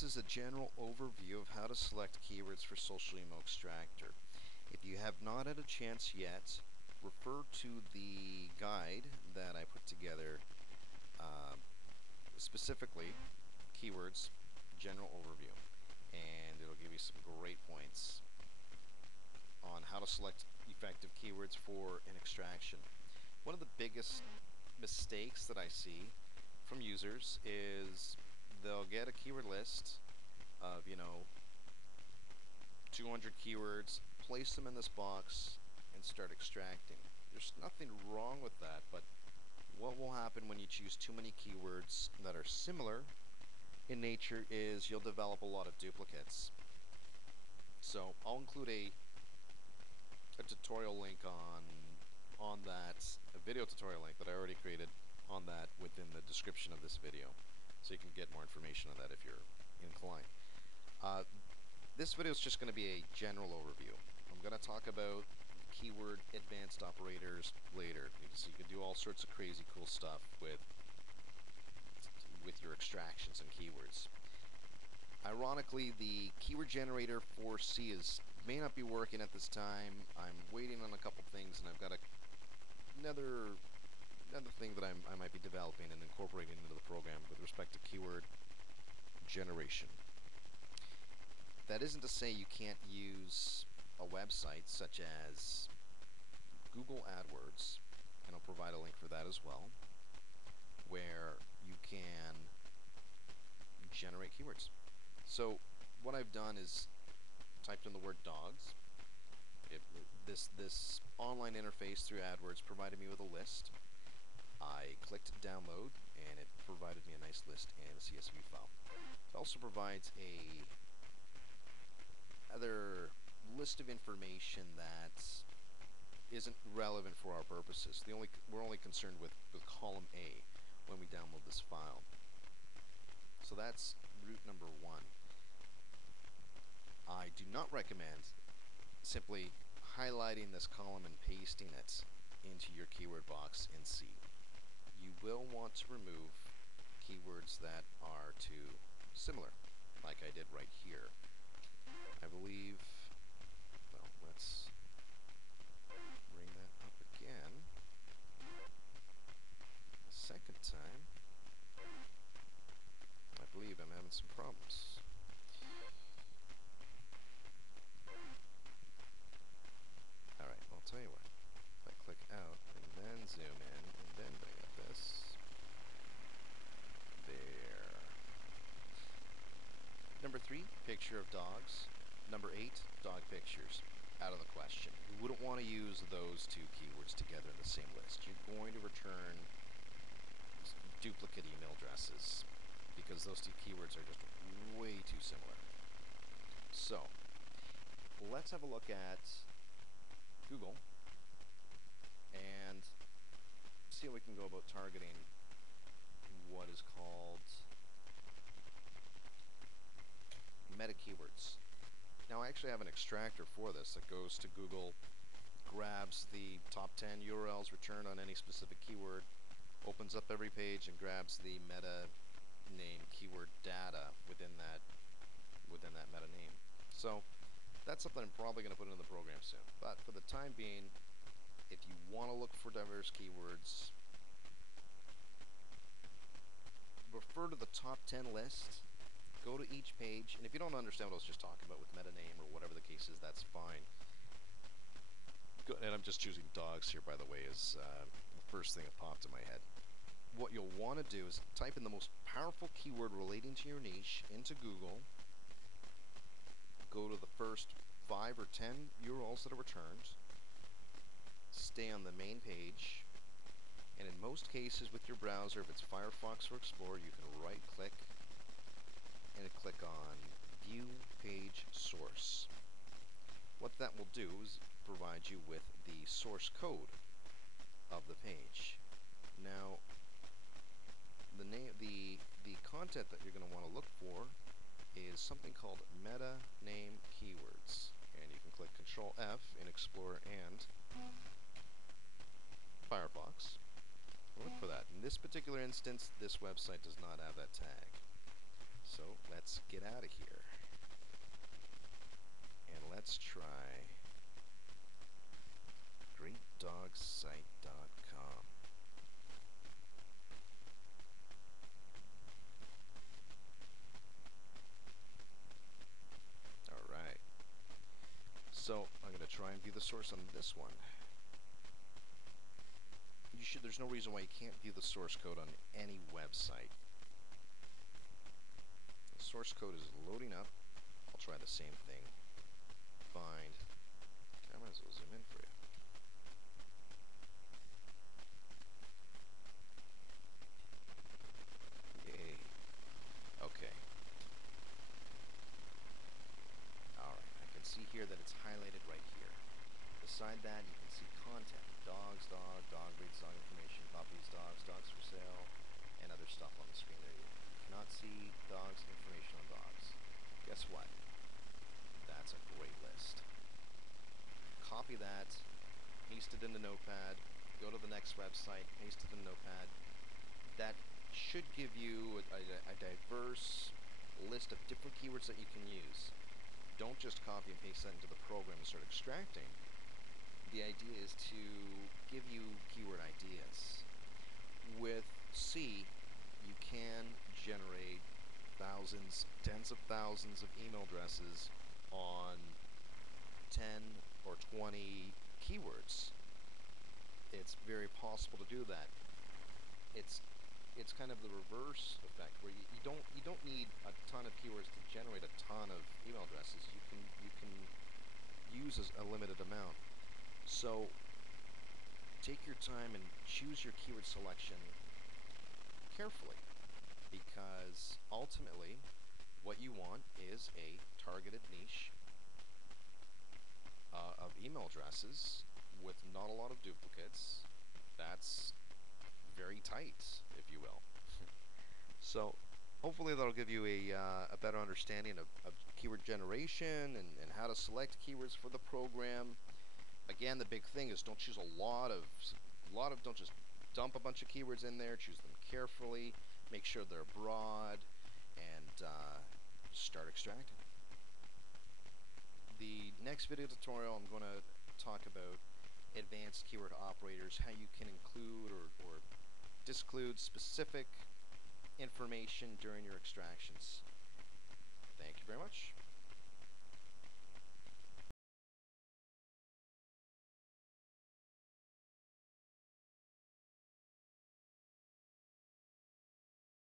This is a general overview of how to select keywords for Social Emo Extractor. If you have not had a chance yet, refer to the guide that I put together, specifically keywords, general overview, and it'll give you some great points on how to select effective keywords for an extraction. One of the biggest mistakes that I see from users is they'll get a keyword list of 200 keywords, place them in this box, and start extracting. There's nothing wrong with that, but what will happen when you choose too many keywords that are similar in nature is you'll develop a lot of duplicates. So I'll include a tutorial link on that, a video tutorial link that I already created on that within the description of this video, so you can get more information on that if you're inclined. This video is just going to be a general overview. I'm going to talk about keyword advanced operators later, so you can do all sorts of crazy cool stuff with your extractions and keywords. Ironically, the keyword generator for C may not be working at this time. I'm waiting on a couple things, and I've got another thing that I might be developing and incorporating into the program with respect to keyword generation. That isn't to say you can't use a website such as Google AdWords, and I'll provide a link for that as well, where you can generate keywords. So what I've done is typed in the word dogs. This online interface through AdWords provided me with a list. I clicked download, and it provided me a nice list and a CSV file. It also provides a other list of information that isn't relevant for our purposes. We're only concerned with column A when we download this file. So that's route number one. I do not recommend simply highlighting this column and pasting it into your keyword box in C. You will want to remove keywords that are too similar, like I did right here. I believe, well, let's bring that up again a second time. I believe I'm having some problems. Alright, I'll tell you what. If I click out and then zoom in and then bring up this. There. Number 3, picture of dogs. Number 8, dog pictures. Out of the question. You wouldn't want to use those two keywords together in the same list. You're going to return duplicate email addresses because those two keywords are just way too similar. So, let's have a look at Google and see how we can go about targeting what is called meta keywords. Now I actually have an extractor for this that goes to Google, grabs the top 10 URLs returned on any specific keyword, opens up every page and grabs the meta name keyword data within that meta name. So that's something I'm probably going to put into the program soon. But for the time being, if you want to look for diverse keywords, refer to the top 10 list. Go to each page, and if you don't understand what I was just talking about with meta name or whatever the case is, that's fine. And I'm just choosing dogs here, by the way, is the first thing that popped in my head. What you'll want to do is type in the most powerful keyword relating to your niche into Google. Go to the first 5 or 10 URLs that are returned. Stay on the main page. And in most cases with your browser, if it's Firefox or Explorer, you can right-click and click on View Page Source. What that will do is provide you with the source code of the page. Now, the content that you're going to want to look for is something called meta name keywords, and you can click Control F in Explorer and Firefox. Look for that. In this particular instance, this website does not have that tag. So let's get out of here. And let's try greatdogsite.com. Alright. So I'm going to try and view the source on this one. There's no reason why you can't view the source code on any website. The source code is loading up. I'll try the same thing. Find. I might as well zoom in for you. Yay. Okay. Alright, I can see here that it's highlighted right here. Beside that, you can see content. Dogs, dog breeds, dog information, puppies, dogs for sale, and other stuff on the screen there. You cannot see dogs, information on dogs. Guess what? That's a great list. Copy that, paste it in the notepad, go to the next website, paste it in the notepad. That should give you a diverse list of different keywords that you can use. Don't just copy and paste that into the program and start extracting. The idea is to give you keyword ideas. With C, you can generate thousands, tens of thousands of email addresses on 10 or 20 keywords. It's very possible to do that. It's kind of the reverse effect, where you don't need a ton of keywords to generate a ton of email addresses. You can use a limited amount. So take your time and choose your keyword selection carefully, because ultimately what you want is a targeted niche of email addresses with not a lot of duplicates. That's very tight, if you will. So hopefully that'll give you a better understanding of keyword generation and how to select keywords for the program. Again, the big thing is don't choose don't just dump a bunch of keywords in there. Choose them carefully. Make sure they're broad, and start extracting. The next video tutorial, I'm going to talk about advanced keyword operators, how you can include or disclude specific information during your extractions. Thank you very much.